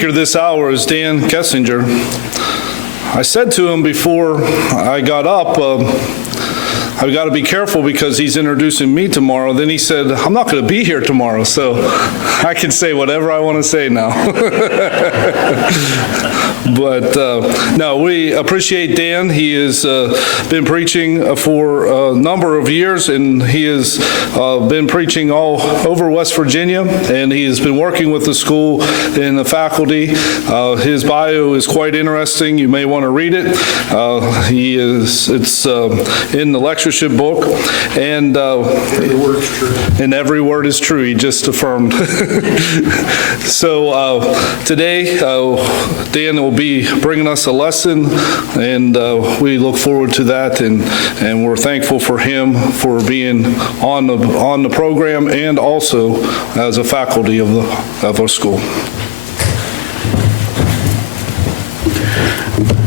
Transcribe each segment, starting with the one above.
This hour is Dan Kessinger. I said to him before I got up, I've got to be careful because he's introducing me tomorrow. Then he said, I'm not going to be here tomorrow, so I can say whatever I want to say now. But no, we appreciate Dan. He has been preaching for a number of years, and he has been preaching all over West Virginia, and he has been working with the school and the faculty. His bio is quite interesting. You may want to read it. It's in the lectureship book, and every word is true. He just affirmed. So today, Dan will be bringing us a lesson, and we look forward to that, and we're thankful for him for being on the program and also as a faculty of our school.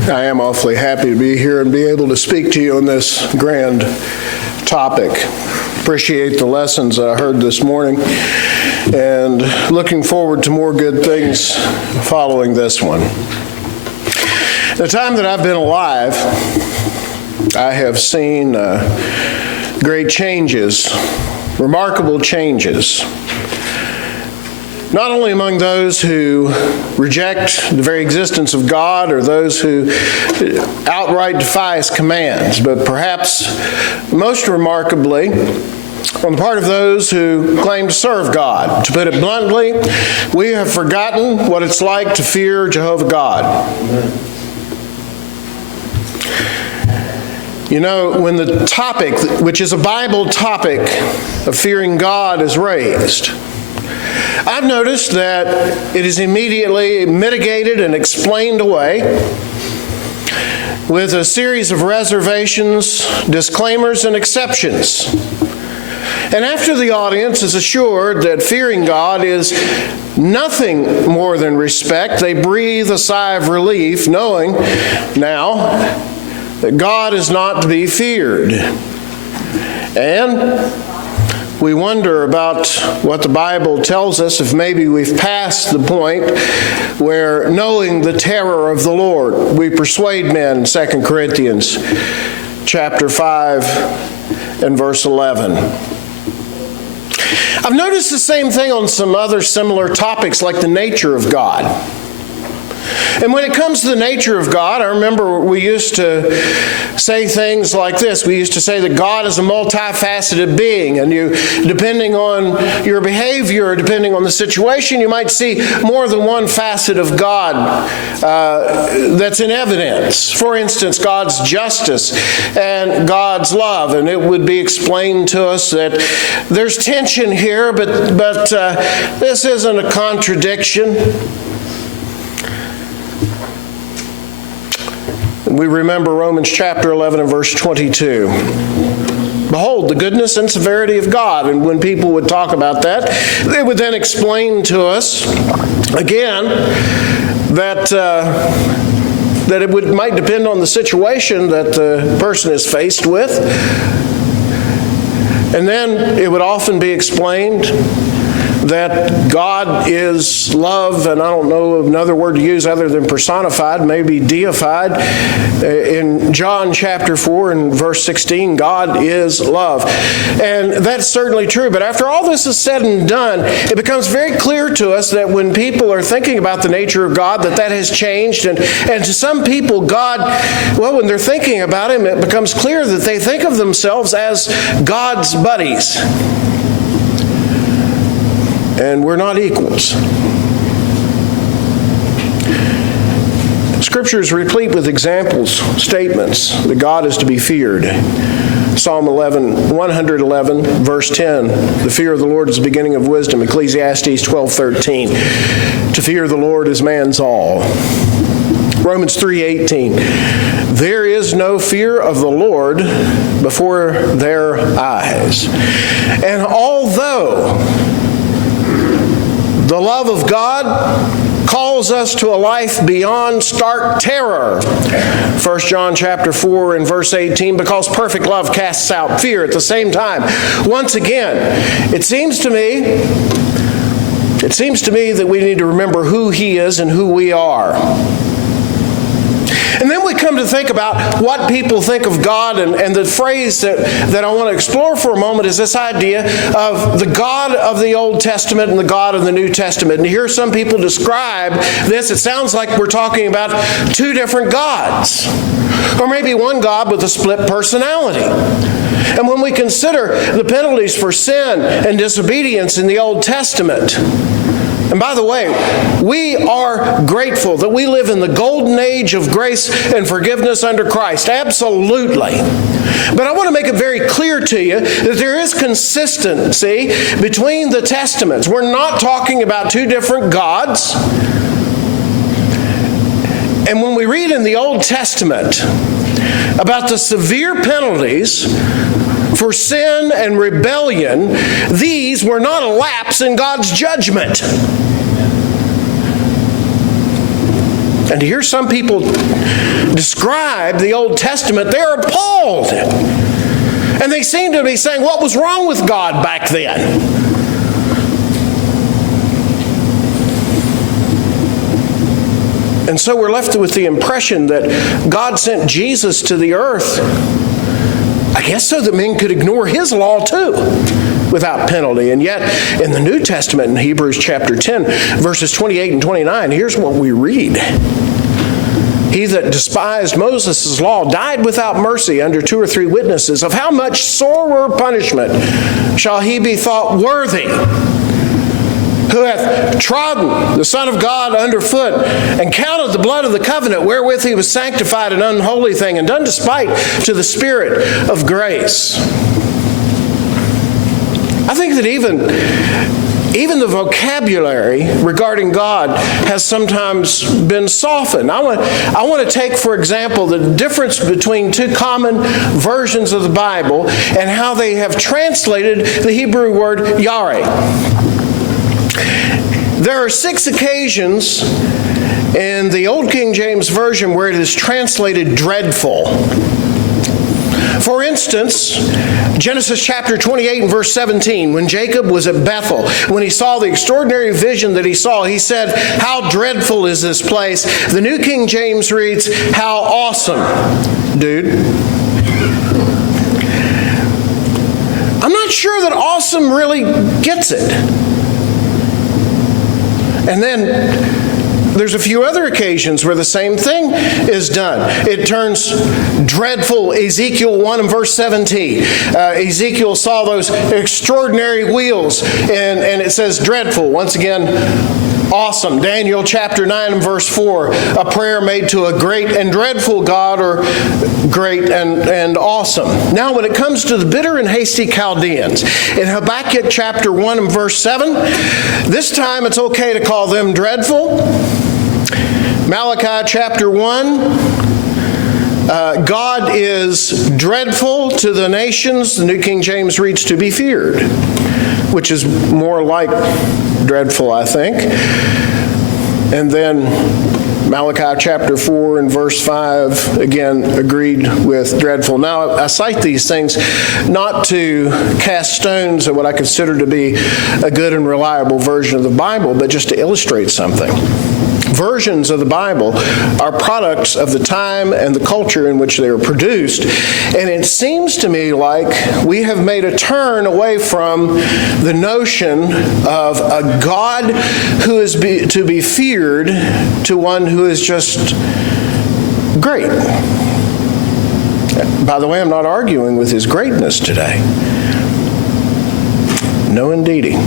I am awfully happy to be here and be able to speak to you on this grand topic. Appreciate the lessons I heard this morning, and looking forward to more good things following this one. The time that I've been alive, I have seen great changes, remarkable changes, not only among those who reject the very existence of God or those who outright defy His commands, but perhaps most remarkably, on the part of those who claim to serve God. To put it bluntly, we have forgotten what it's like to fear Jehovah God. You know, when the topic, which is a Bible topic, of fearing God is raised, I've noticed that it is immediately mitigated and explained away with a series of reservations, disclaimers, and exceptions. And after the audience is assured that fearing God is nothing more than respect, they breathe a sigh of relief, knowing now that God is not to be feared. And we wonder about what the Bible tells us, if maybe we've passed the point where, knowing the terror of the Lord, we persuade men, 2 Corinthians chapter 5 and verse 11. I've noticed the same thing on some other similar topics like the nature of God. And when it comes to the nature of God, I remember we used to say things like this. We used to say that God is a multifaceted being, and you, depending on your behavior, depending on the situation, you might see more than one facet of God that's in evidence. For instance, God's justice and God's love, and it would be explained to us that there's tension here, but this isn't a contradiction. We remember Romans chapter 11 and verse 22. Behold, the goodness and severity of God. And when people would talk about that, they would then explain to us, again, that it might depend on the situation that the person is faced with. And then it would often be explained that God is love, and I don't know another word to use other than personified, maybe deified. In John chapter 4 and verse 16, God is love. And that's certainly true. But after all this is said and done, it becomes very clear to us that when people are thinking about the nature of God, that has changed. And to some people, God, well, when they're thinking about Him, it becomes clear that they think of themselves as God's buddies. And we're not equals. Scripture is replete with examples, statements that God is to be feared. Psalm 111, verse 10, the fear of the Lord is the beginning of wisdom. Ecclesiastes 12:13, to fear the Lord is man's all. Romans 3:18, there is no fear of the Lord before their eyes. And although the love of God calls us to a life beyond stark terror. 1 John chapter 4 and verse 18, because perfect love casts out fear. At the same time, once again, it seems to me It seems to me that we need to remember who He is and who we are. And then we come to think about what people think of God, and the phrase that I want to explore for a moment is this idea of the God of the Old Testament and the God of the New Testament. And to hear some people describe this, it sounds like we're talking about two different gods, or maybe one God with a split personality. And when we consider the penalties for sin and disobedience in the Old Testament, and by the way, we are grateful that we live in the golden age of grace and forgiveness under Christ. Absolutely. But I want to make it very clear to you that there is consistency between the testaments. We're not talking about two different gods. And when we read in the Old Testament about the severe penalties for sin and rebellion, these were not a lapse in God's judgment. And to hear some people describe the Old Testament, they're appalled. And they seem to be saying, what was wrong with God back then? And so we're left with the impression that God sent Jesus to the earth, I guess so that men could ignore His law too, without penalty. And yet, in the New Testament, in Hebrews chapter 10, verses 28 and 29, here's what we read. He that despised Moses' law died without mercy under 2 or 3 witnesses. Of how much sorer punishment shall he be thought worthy, who hath trodden the Son of God underfoot, and counted the blood of the covenant wherewith he was sanctified an unholy thing, and done despite to the Spirit of grace. I think that even the vocabulary regarding God has sometimes been softened. I want to take, for example, the difference between two common versions of the Bible and how they have translated the Hebrew word yareh. There are 6 occasions in the Old King James Version where it is translated dreadful. For instance, Genesis chapter 28 and verse 17, when Jacob was at Bethel, when he saw the extraordinary vision that he saw, he said, "How dreadful is this place?" The New King James reads, "How awesome, dude." I'm not sure that awesome really gets it. And then there's a few other occasions where the same thing is done. It turns dreadful. Ezekiel 1 and verse 17. Ezekiel saw those extraordinary wheels, and it says dreadful. Once again, awesome. Daniel chapter 9 and verse 4. A prayer made to a great and dreadful God, or great and awesome. Now when it comes to the bitter and hasty Chaldeans, in Habakkuk chapter 1 and verse 7, this time it's okay to call them dreadful. Malachi chapter 1, God is dreadful to the nations. The New King James reads to be feared, which is more like dreadful, I think. And then Malachi chapter 4 and verse 5, again, agreed with dreadful. Now, I cite these things not to cast stones at what I consider to be a good and reliable version of the Bible, but just to illustrate something. Versions of the Bible are products of the time and the culture in which they were produced. And it seems to me like we have made a turn away from the notion of a God who is to be feared to one who is just great. By the way, I'm not arguing with His greatness today. No, indeedy.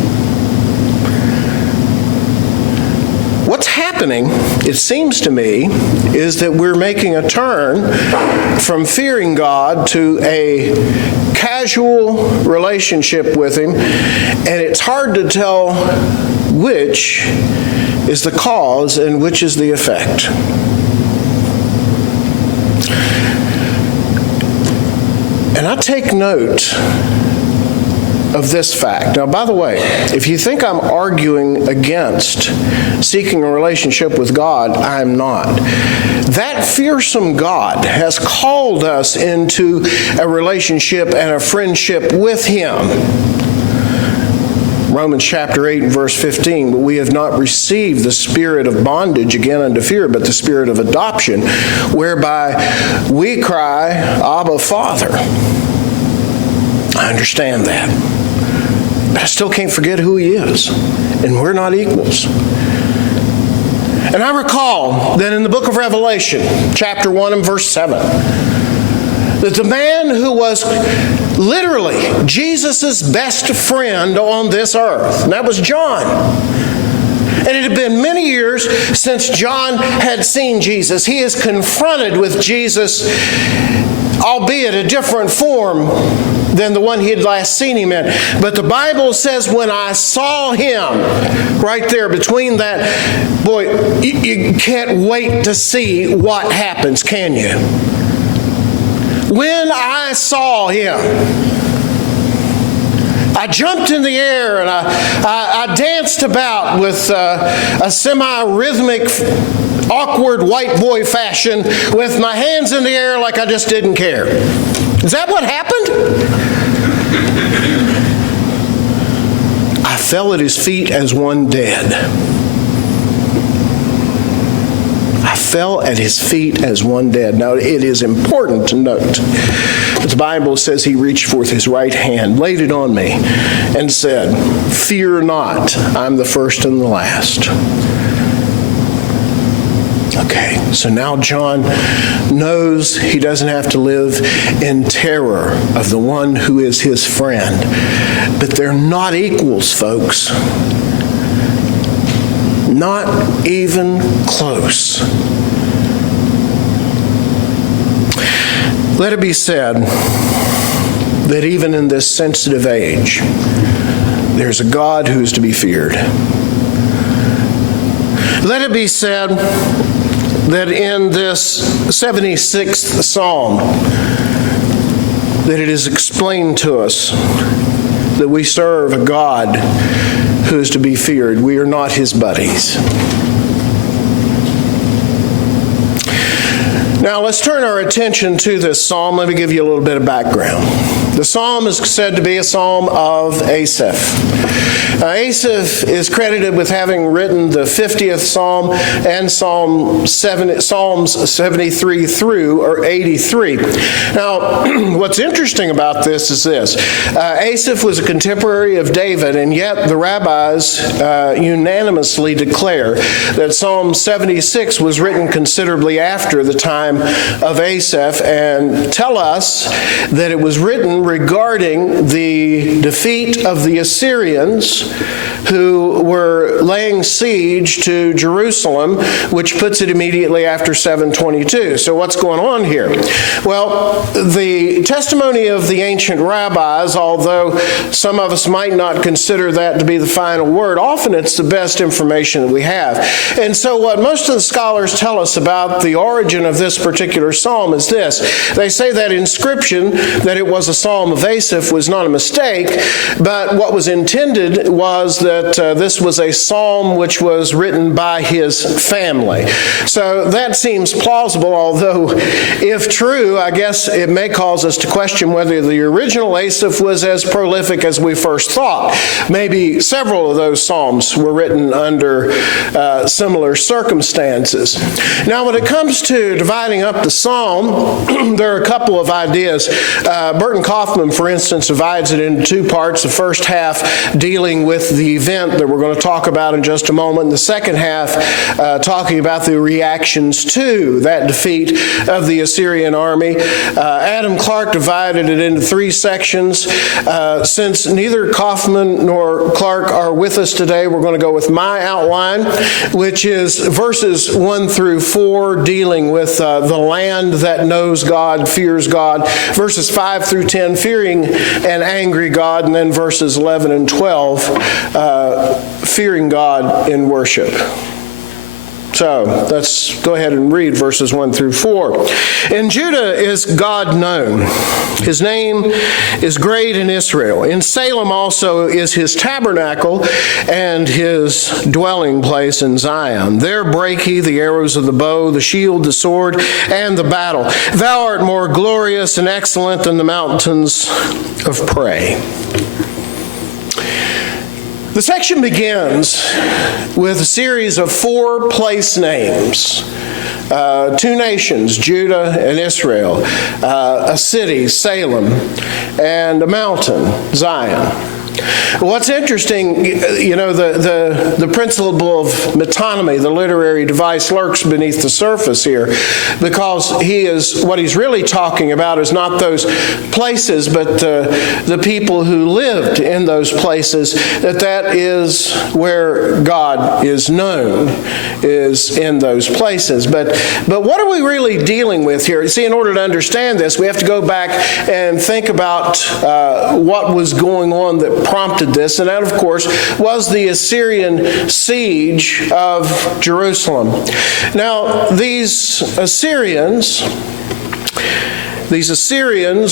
What's happening, it seems to me, is that we're making a turn from fearing God to a casual relationship with Him, and it's hard to tell which is the cause and which is the effect. And I take note of this fact. Now, by the way, if you think I'm arguing against seeking a relationship with God, I'm not. That fearsome God has called us into a relationship and a friendship with Him. Romans chapter 8 and verse 15, but we have not received the spirit of bondage again unto fear, but the spirit of adoption, whereby we cry, Abba, Father. I understand that. But I still can't forget who he is. And we're not equals. And I recall that in the book of Revelation, chapter 1 and verse 7, that the man who was literally Jesus' best friend on this earth, and that was John. And it had been many years since John had seen Jesus. He is confronted with Jesus, albeit a different form than the one he had last seen him in. But the Bible says, when I saw him, right there between that, boy, you can't wait to see what happens, can you? When I saw him, I jumped in the air and I danced about with a semi-rhythmic, awkward white boy fashion with my hands in the air like I just didn't care. Is that what happened? I fell at his feet as one dead. I fell at his feet as one dead. Now, it is important to note that the Bible says he reached forth his right hand, laid it on me, and said, "Fear not, I'm the first and the last." Okay, so now John knows he doesn't have to live in terror of the one who is his friend. But they're not equals, folks. Not even close. Let it be said that even in this sensitive age, there's a God who is to be feared. Let it be said that in this 76th Psalm, that it is explained to us that we serve a God who is to be feared. We are not his buddies. Now let's turn our attention to this psalm. Let me give you a little bit of background. The psalm is said to be a psalm of Asaph. Asaph is credited with having written the 50th Psalm and Psalms 73 through or 83. Now, what's interesting about this is this. Asaph was a contemporary of David, and yet the rabbis unanimously declare that Psalm 76 was written considerably after the time of Asaph, and tell us that it was written regarding the defeat of the Assyrians who were laying siege to Jerusalem, which puts it immediately after 722. So what's going on here? Well, the testimony of the ancient rabbis, although some of us might not consider that to be the final word, often it's the best information that we have. And so what most of the scholars tell us about the origin of this particular psalm is this. They say that inscription, that it was a psalm of Asaph, was not a mistake, but what was intended was that this was a psalm which was written by his family. So that seems plausible, although if true, I guess it may cause us to question whether the original Asaph was as prolific as we first thought. Maybe several of those psalms were written under similar circumstances. Now, when it comes to dividing up the psalm, there are a couple of ideas. Burton Kaufman, for instance, divides it into two parts. The first half dealing with the event that we're going to talk about in just a moment. The second half talking about the reactions to that defeat of the Assyrian army. Adam Clark divided it into three sections. Since neither Kaufman nor Clark are with us today, we're going to go with my outline, which is verses 1 through 4 dealing with the land that knows God, fears God. Verses 5 through 10, fearing an angry God. And then verses 11 and 12, fearing God in worship. So let's go ahead and read verses 1 through 4. In Judah is God known. His name is great in Israel. In Salem also is his tabernacle and his dwelling place in Zion. There break he the arrows of the bow, the shield, the sword, and the battle. Thou art more glorious and excellent than the mountains of prey. The section begins with a series of 4 place names. 2 nations, Judah and Israel, a city, Salem, and a mountain, Zion. What's interesting, the principle of metonymy, the literary device, lurks beneath the surface here, because what he's really talking about is not those places, but the people who lived in those places, that is where God is known, is in those places. But what are we really dealing with here? See, in order to understand this, we have to go back and think about what was going on that prompted this, and that, of course, was the Assyrian siege of Jerusalem. Now, these Assyrians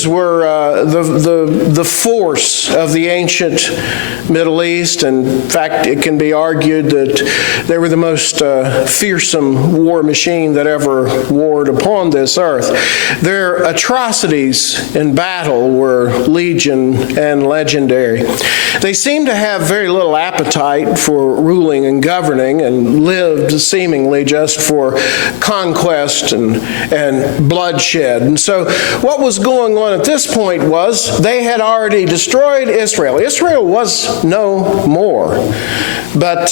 were the force of the ancient Middle East. In fact, it can be argued that they were the most fearsome war machine that ever warred upon this earth. Their atrocities in battle were legion and legendary. They seemed to have very little appetite for ruling and governing, and lived seemingly just for conquest and bloodshed. And so what was going on at this point was they had already destroyed Israel. Israel was no more, but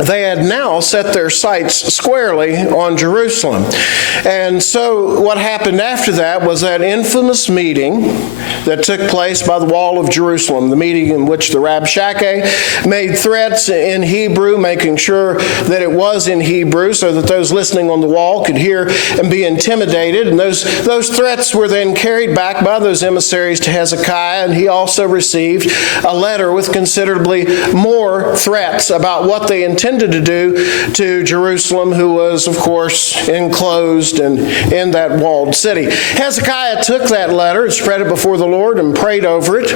they had now set their sights squarely on Jerusalem. And so what happened after that was that infamous meeting that took place by the wall of Jerusalem, the meeting in which the Rabshakeh made threats in Hebrew, making sure that it was in Hebrew so that those listening on the wall could hear and be intimidated. And those threats were then carried back by those emissaries to Hezekiah, and he also received a letter with considerably more threats about what they intended to do to Jerusalem, who was, of course, enclosed and in that walled city. Hezekiah took that letter and spread it before the Lord and prayed over it,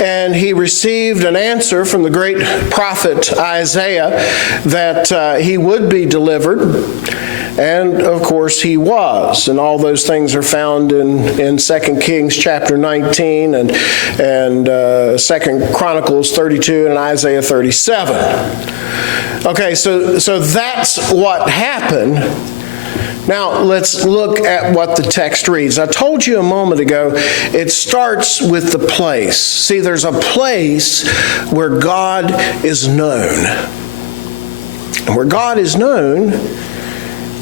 and he received an answer from the great prophet Isaiah that he would be delivered. And, of course, he was. And all those things are found in 2 Kings chapter 19 and 2 Chronicles 32 and Isaiah 37. Okay, so that's what happened. Now, let's look at what the text reads. I told you a moment ago, it starts with the place. See, there's a place where God is known. And where God is known,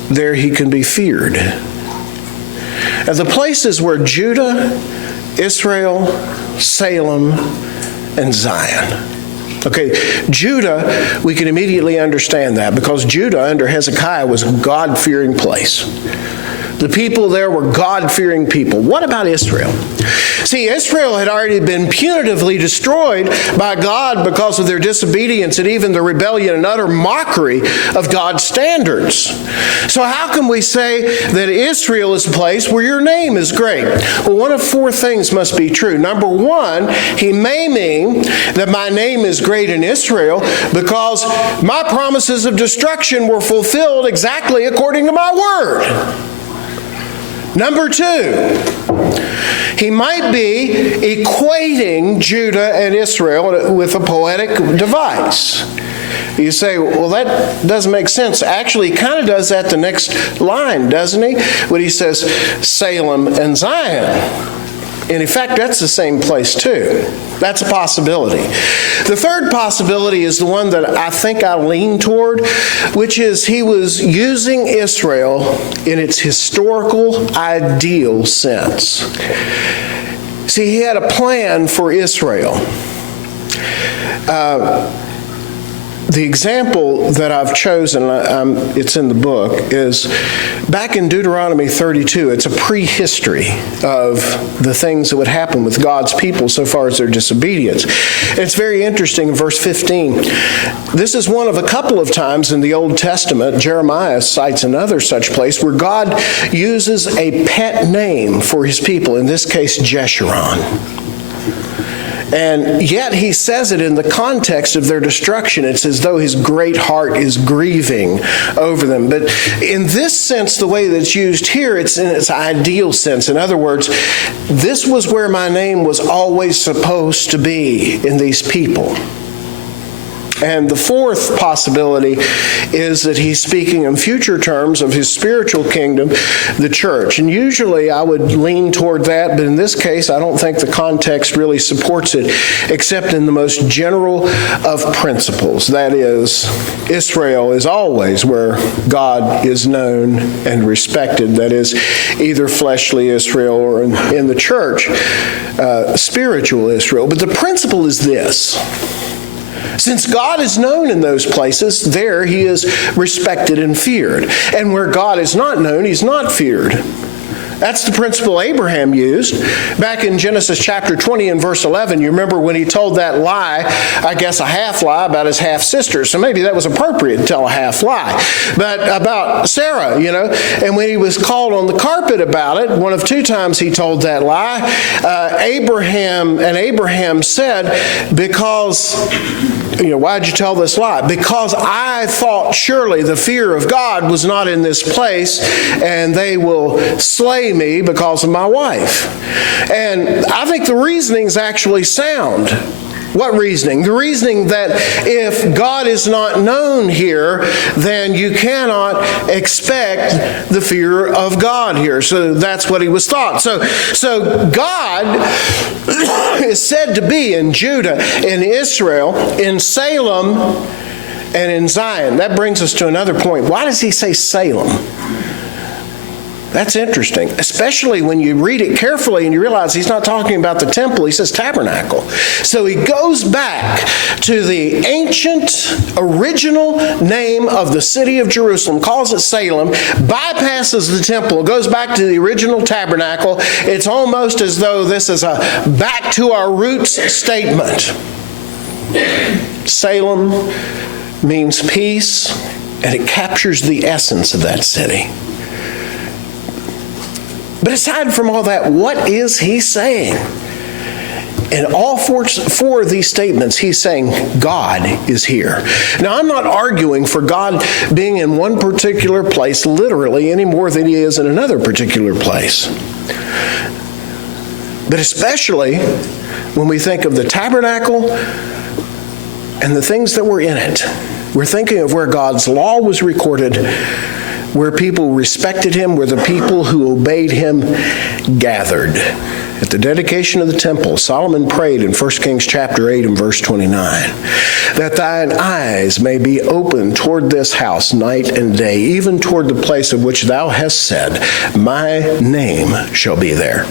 there he can be feared. And the places were Judah, Israel, Salem, and Zion. Okay, Judah, we can immediately understand that, because Judah under Hezekiah was a God-fearing place. The people there were God-fearing people. What about Israel? See, Israel had already been punitively destroyed by God because of their disobedience and even the rebellion and utter mockery of God's standards. So how can we say that Israel is a place where your name is great? Well, one of 4 things must be true. Number 1, he may mean that my name is great in Israel because my promises of destruction were fulfilled exactly according to my word. Number 2, he might be equating Judah and Israel with a poetic device. You say, well, that doesn't make sense. Actually, he kind of does that the next line, doesn't he? When he says Salem and Zion. And in fact, that's the same place too. That's a possibility. The third possibility is the one that I think I lean toward, which is he was using Israel in its historical ideal sense. See, he had a plan for Israel. The example that I've chosen, it's in the book, is back in Deuteronomy 32. It's a prehistory of the things that would happen with God's people so far as their disobedience. It's very interesting, verse 15. This is one of a couple of times in the Old Testament, Jeremiah cites another such place, where God uses a pet name for his people, in this case, Jeshurun. And yet he says it in the context of their destruction. It's as though his great heart is grieving over them. But in this sense, the way that's used here, it's in its ideal sense. In other words, this was where my name was always supposed to be in these people. And the fourth possibility is that he's speaking in future terms of his spiritual kingdom, the church. And usually I would lean toward that, but in this case, I don't think the context really supports it, except in the most general of principles. That is, Israel is always where God is known and respected. That is, either fleshly Israel or in the church, spiritual Israel. But the principle is this. Since God is known in those places, there he is respected and feared. And where God is not known, he's not feared. That's the principle Abraham used. Back in Genesis chapter 20 and verse 11, you remember when he told that lie, I guess a half lie about his half-sister. So maybe that was appropriate to tell a half lie. But about Sarah, and when he was called on the carpet about it, one of two times he told that lie, Abraham said, because, why'd you tell this lie? Because I thought surely the fear of God was not in this place, and they will slay me because of my wife. And I think the reasoning is actually sound. What reasoning? The reasoning that if God is not known here, then you cannot expect the fear of God here. So that's what he was taught. So God is said to be in Judah, in Israel, in Salem, and in Zion. That brings us to another point. Why does he say Salem? That's interesting, especially when you read it carefully and you realize he's not talking about the temple, he says tabernacle. So he goes back to the ancient, original name of the city of Jerusalem, calls it Salem, bypasses the temple, goes back to the original tabernacle. It's almost as though this is a back to our roots statement. Salem means peace, and it captures the essence of that city. But aside from all that, what is he saying? In all four of these statements, he's saying God is here. Now, I'm not arguing for God being in one particular place literally any more than he is in another particular place. But especially when we think of the tabernacle and the things that were in it, we're thinking of where God's law was recorded, where people respected him, where the people who obeyed him gathered. At the dedication of the temple, Solomon prayed in 1 Kings chapter 8 and verse 29, that thine eyes may be open toward this house night and day, even toward the place of which thou hast said, my name shall be there.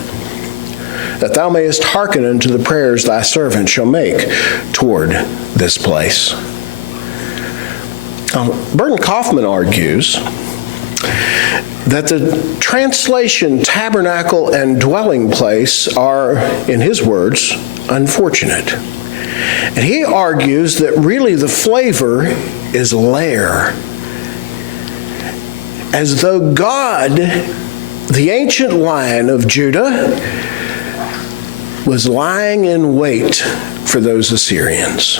That thou mayest hearken unto the prayers thy servant shall make toward this place. Burton Kaufman argues that the translation tabernacle and dwelling place are, in his words, unfortunate. And he argues that really the flavor is lair. As though God, the ancient Lion of Judah, was lying in wait for those Assyrians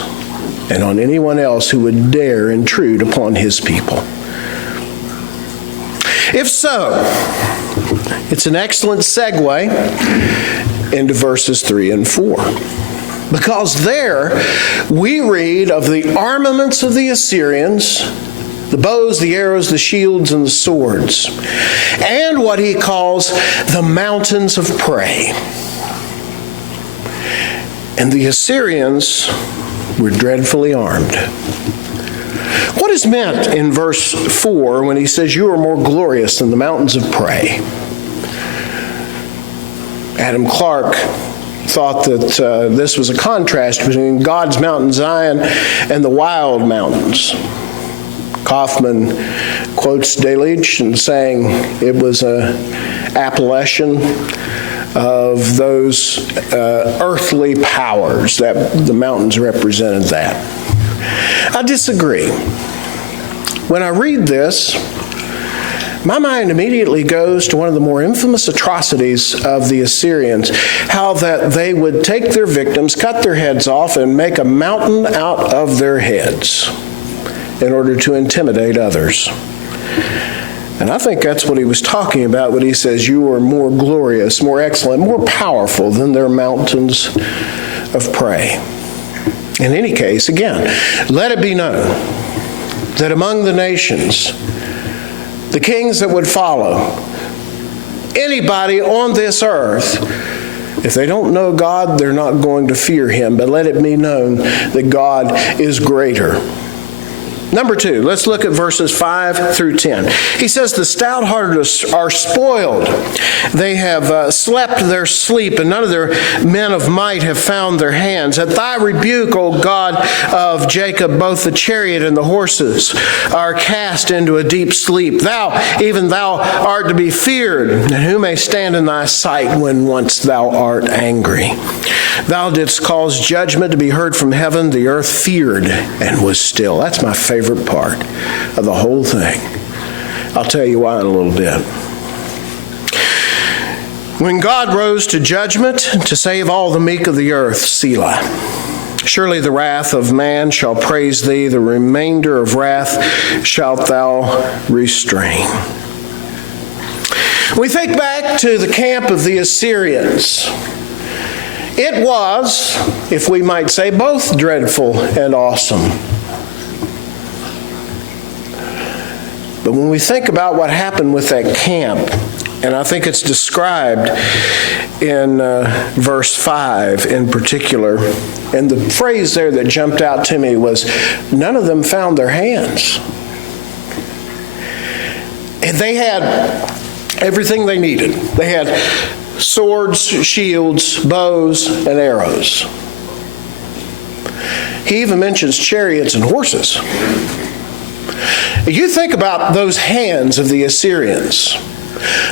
and on anyone else who would dare intrude upon his people. If so, it's an excellent segue into verses 3 and 4. Because there we read of the armaments of the Assyrians, the bows, the arrows, the shields, and the swords, and what he calls the mountains of prey. And the Assyrians were dreadfully armed. What is meant in verse 4 when he says, you are more glorious than the mountains of prey? Adam Clarke thought that this was a contrast between God's mountain Zion and the wild mountains. Kaufman quotes Delitzsch in saying it was an appellation of those earthly powers, that the mountains represented that. I disagree. When I read this, my mind immediately goes to one of the more infamous atrocities of the Assyrians, how that they would take their victims, cut their heads off, and make a mountain out of their heads in order to intimidate others. And I think that's what he was talking about when he says, you are more glorious, more excellent, more powerful than their mountains of prey. In any case, again, let it be known that among the nations, the kings that would follow, anybody on this earth, if they don't know God, they're not going to fear him. But let it be known that God is greater. Number 2, let's look at verses 5 through 10. He says, the stout-hearted are spoiled. They have slept their sleep, and none of their men of might have found their hands. At thy rebuke, O God of Jacob, both the chariot and the horses are cast into a deep sleep. Thou, even thou, art to be feared, and who may stand in thy sight when once thou art angry? Thou didst cause judgment to be heard from heaven. The earth feared and was still. That's my favorite part of the whole thing. I'll tell you why in a little bit. When God rose to judgment to save all the meek of the earth, Selah. Surely the wrath of man shall praise thee, the remainder of wrath shalt thou restrain. We think back to the camp of the Assyrians. It was, if we might say, both dreadful and awesome. But when we think about what happened with that camp, and I think it's described in verse 5 in particular, and the phrase there that jumped out to me was, none of them found their hands. And they had everything they needed. They had swords, shields, bows, and arrows. He even mentions chariots and horses. You think about those hands of the Assyrians.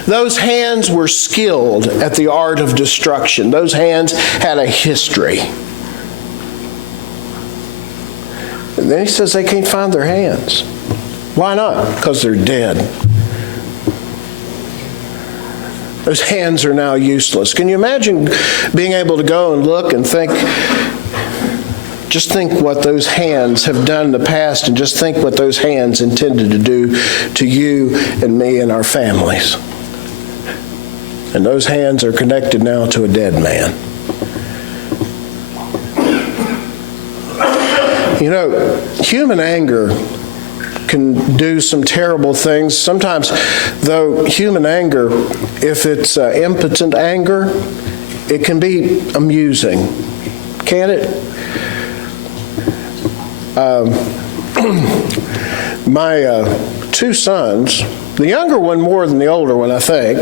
Those hands were skilled at the art of destruction. Those hands had a history. And then he says they can't find their hands. Why not? Because they're dead. Those hands are now useless. Can you imagine being able to go and look and think, just think what those hands have done in the past, and just think what those hands intended to do to you and me and our families. And those hands are connected now to a dead man. You know, human anger can do some terrible things. Sometimes, though, human anger, if it's impotent anger, it can be amusing. Can't it? My 2 sons, the younger one more than the older one, I think,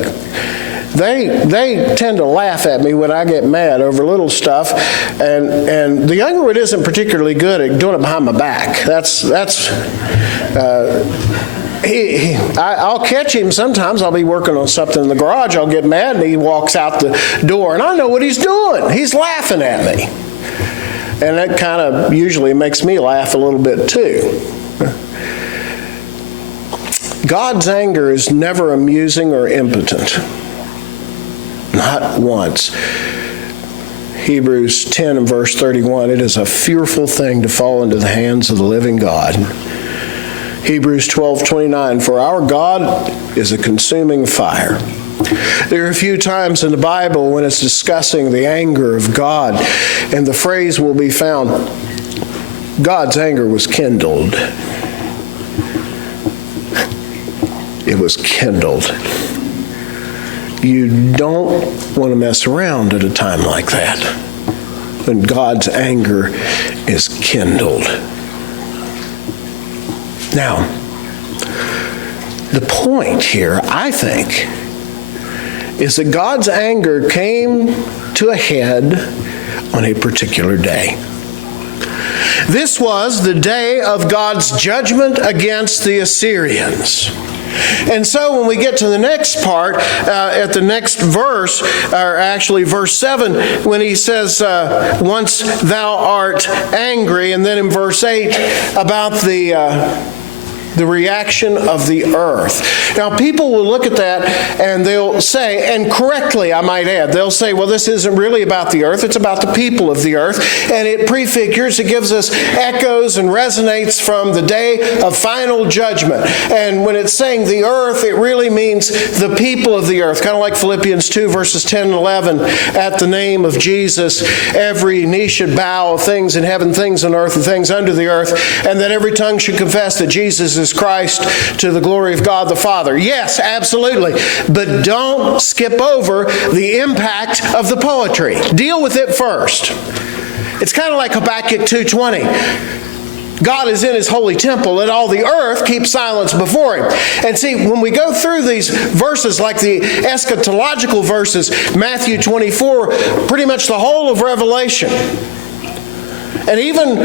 they tend to laugh at me when I get mad over little stuff, and the younger one isn't particularly good at doing it behind my back. I'll catch him sometimes. I'll be working on something in the garage. I'll get mad, and he walks out the door, and I know what he's doing. He's laughing at me. And that kind of usually makes me laugh a little bit too. God's anger is never amusing or impotent. Not once. Hebrews 10 and verse 31, it is a fearful thing to fall into the hands of the living God. Hebrews 12:29, for our God is a consuming fire. There are a few times in the Bible when it's discussing the anger of God, and the phrase will be found, God's anger was kindled. It was kindled. You don't want to mess around at a time like that, when God's anger is kindled. Now, the point here, I think, is that God's anger came to a head on a particular day. This was the day of God's judgment against the Assyrians. And so when we get to the next part, at the next verse, or actually verse 7, when he says, once thou art angry, and then in verse 8 about the the reaction of the earth. Now, people will look at that and they'll say, and correctly I might add, they'll say, well, this isn't really about the earth, it's about the people of the earth. And it prefigures, it gives us echoes and resonates from the day of final judgment. And when it's saying the earth, it really means the people of the earth. Kind of like Philippians 2 verses 10 and 11, at the name of Jesus, every knee should bow of things in heaven, things on earth, and things under the earth, and that every tongue should confess that Jesus is Christ, to the glory of God the Father. Yes, absolutely. But don't skip over the impact of the poetry. Deal with it first. It's kind of like Habakkuk 2:20. God is in his holy temple, let all the earth keep silence before him. And see, when we go through these verses, like the eschatological verses, Matthew 24, pretty much the whole of Revelation, and even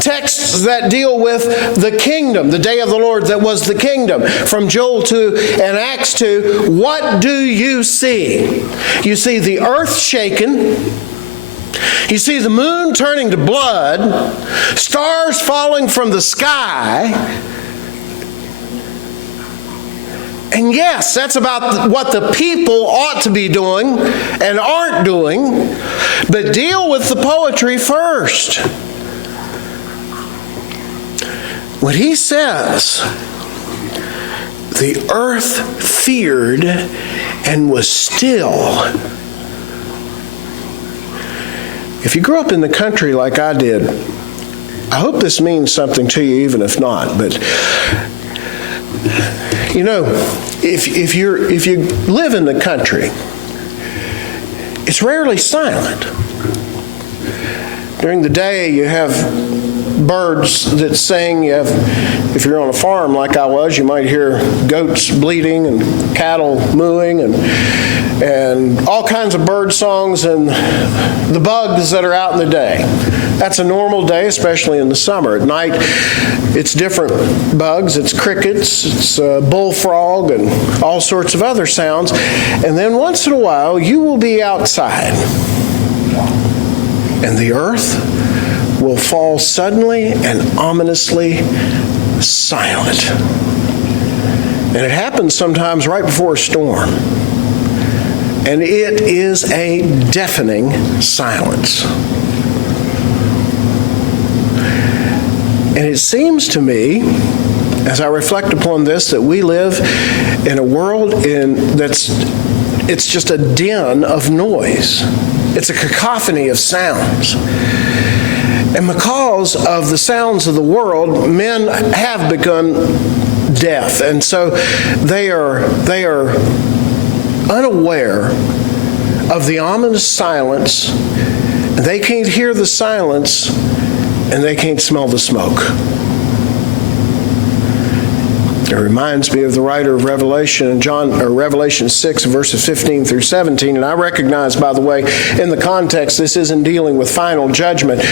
texts that deal with the kingdom, the day of the Lord that was the kingdom, from Joel 2 and Acts 2, what do you see? You see the earth shaken. You see the moon turning to blood, stars falling from the sky. And yes, that's about what the people ought to be doing and aren't doing. But deal with the poetry first. When he says, the earth feared and was still. If you grew up in the country like I did, I hope this means something to you, even if not. But you know, if you live in the country, it's rarely silent. During the day, you have birds that sing. You have, if you're on a farm like I was, you might hear goats bleating and cattle mooing and all kinds of bird songs and the bugs that are out in the day. That's a normal day, especially in the summer. At night, it's different bugs. It's crickets, it's bullfrog, and all sorts of other sounds. And then once in a while, you will be outside, and the earth will fall suddenly and ominously silent. And it happens sometimes right before a storm. And it is a deafening silence. And it seems to me, as I reflect upon this, that we live in a world it's just a din of noise. It's a cacophony of sounds. And because of the sounds of the world, men have become deaf. And so they are unaware of the ominous silence. They can't hear the silence, and they can't smell the smoke. It reminds me of the writer of Revelation, Revelation 6, verses 15 through 17. And I recognize, by the way, in the context, this isn't dealing with final judgment,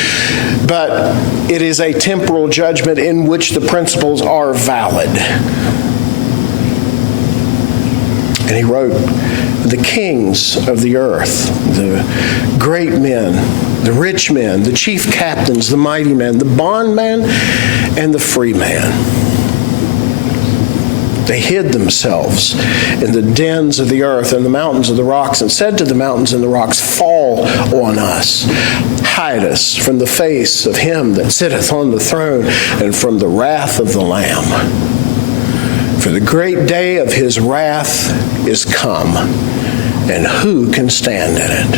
but it is a temporal judgment in which the principles are valid. And he wrote, the kings of the earth, the great men, the rich men, the chief captains, the mighty men, the bondman, and the free man. They hid themselves in the dens of the earth and the mountains of the rocks, and said to the mountains and the rocks, fall on us, hide us from the face of him that sitteth on the throne, and from the wrath of the Lamb. For the great day of his wrath is come, and who can stand in it?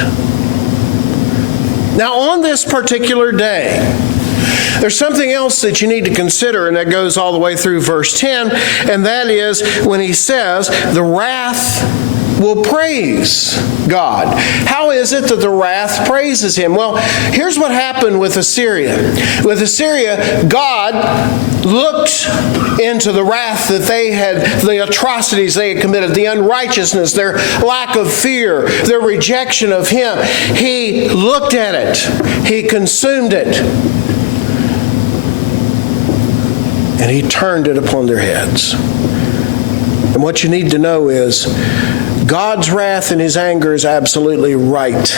Now, on this particular day, there's something else that you need to consider, and that goes all the way through verse 10, and that is when he says, the wrath will praise God. How is it that the wrath praises him? Well, here's what happened with Assyria. With Assyria, God looked into the wrath that they had, the atrocities they had committed, the unrighteousness, their lack of fear, their rejection of him. He looked at it. He consumed it. And he turned it upon their heads. And what you need to know is God's wrath and his anger is absolutely right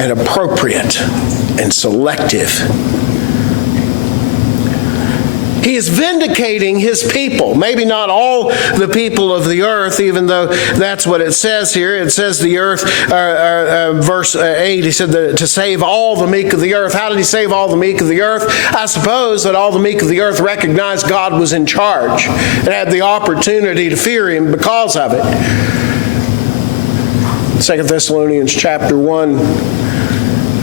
and appropriate and selective. He is vindicating his people. Maybe not all the people of the earth, even though that's what it says here. It says the earth, verse 8, he said to save all the meek of the earth. How did he save all the meek of the earth? I suppose that all the meek of the earth recognized God was in charge and had the opportunity to fear him because of it. 2 Thessalonians chapter 1,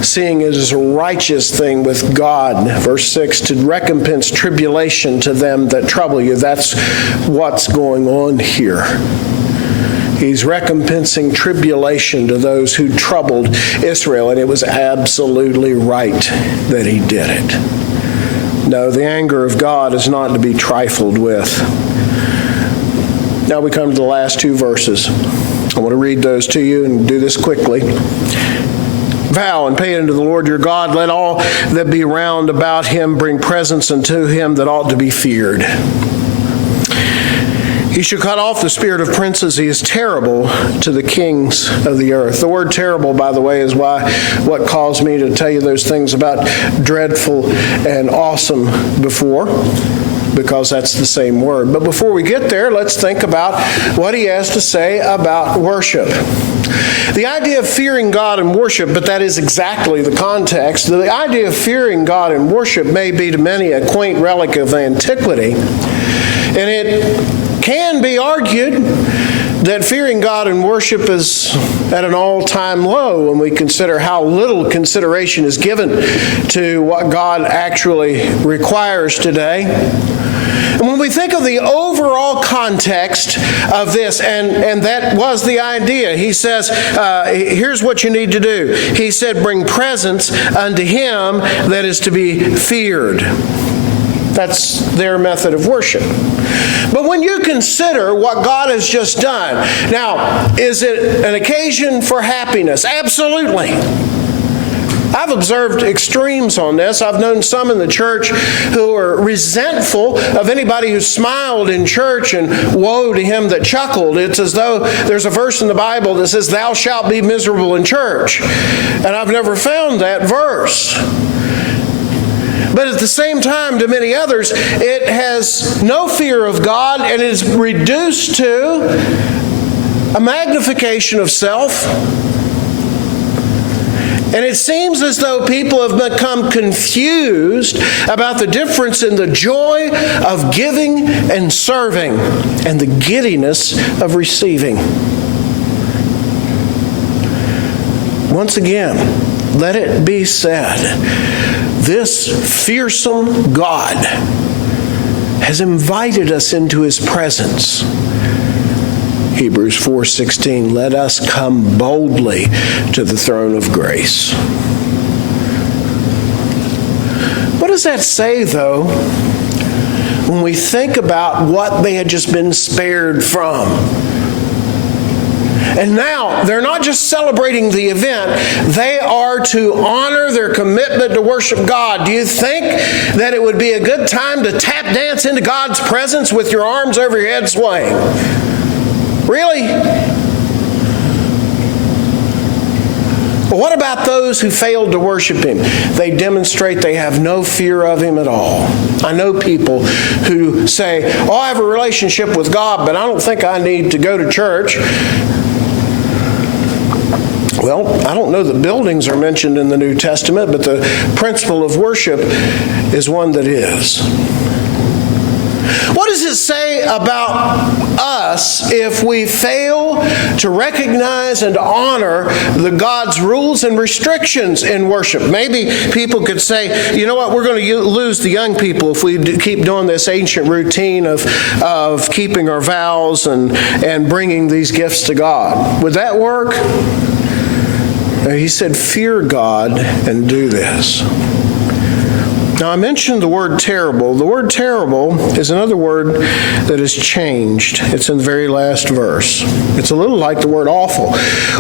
seeing it as a righteous thing with God. Verse 6, to recompense tribulation to them that trouble you. That's what's going on here. He's recompensing tribulation to those who troubled Israel, and it was absolutely right that he did it. No, the anger of God is not to be trifled with. Now we come to the last two verses. I want to read those to you and do this quickly. Vow and pay unto the Lord your God. Let all that be round about him bring presents unto him that ought to be feared. He should cut off the spirit of princes. He is terrible to the kings of the earth. The word terrible, by the way, is what caused me to tell you those things about dreadful and awesome before, because that's the same word. But before we get there, let's think about what he has to say about worship. The idea of fearing God and worship, but that is exactly the context. The idea of fearing God and worship may be to many a quaint relic of antiquity, and it can be argued that fearing God and worship is at an all-time low when we consider how little consideration is given to what God actually requires today. And when we think of the overall context of this, and that was the idea, he says, here's what you need to do. He said, bring presents unto him that is to be feared. That's their method of worship. But when you consider what God has just done, now, is it an occasion for happiness? Absolutely. I've observed extremes on this. I've known some in the church who are resentful of anybody who smiled in church, and woe to him that chuckled. It's as though there's a verse in the Bible that says, thou shalt be miserable in church. And I've never found that verse. But at the same time, to many others, it has no fear of God and is reduced to a magnification of self. And it seems as though people have become confused about the difference in the joy of giving and serving and the giddiness of receiving. Once again, let it be said, this fearsome God has invited us into his presence. Hebrews 4:16, let us come boldly to the throne of grace. What does that say, though, when we think about what they had just been spared from? And now, they're not just celebrating the event, they are to honor their commitment to worship God. Do you think that it would be a good time to tap dance into God's presence with your arms over your head swaying? Really? But what about those who failed to worship him? They demonstrate they have no fear of him at all. I know people who say, oh, I have a relationship with God, but I don't think I need to go to church. Well, I don't know that buildings are mentioned in the New Testament, but the principle of worship is one that is. What does it say about us if we fail to recognize and honor the God's rules and restrictions in worship? Maybe people could say, you know what, we're going to lose the young people if we keep doing this ancient routine of keeping our vows and bringing these gifts to God. Would that work? He said, fear God and do this. Now, I mentioned the word terrible. The word terrible is another word that has changed. It's in the very last verse. It's a little like the word awful.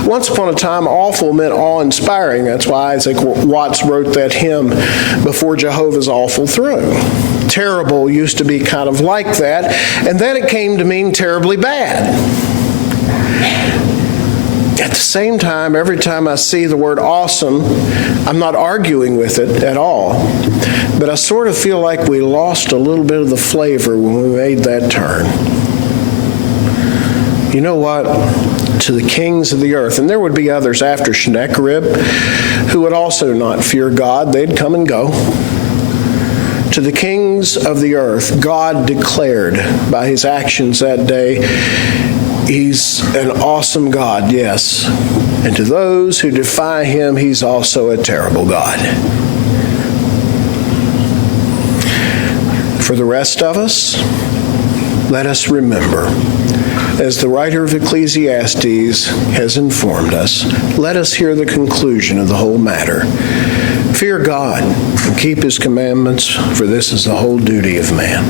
Once upon a time, awful meant awe-inspiring. That's why Isaac Watts wrote that hymn, Before Jehovah's Awful Throne. Terrible used to be kind of like that, and then it came to mean terribly bad. At the same time, every time I see the word awesome, I'm not arguing with it at all. But I sort of feel like we lost a little bit of the flavor when we made that turn. You know what? To the kings of the earth, and there would be others after Sennacherib who would also not fear God. They'd come and go. To the kings of the earth, God declared by his actions that day, he's an awesome God, yes. And to those who defy him, he's also a terrible God. For the rest of us, let us remember, as the writer of Ecclesiastes has informed us, let us hear the conclusion of the whole matter. Fear God and keep his commandments, for this is the whole duty of man.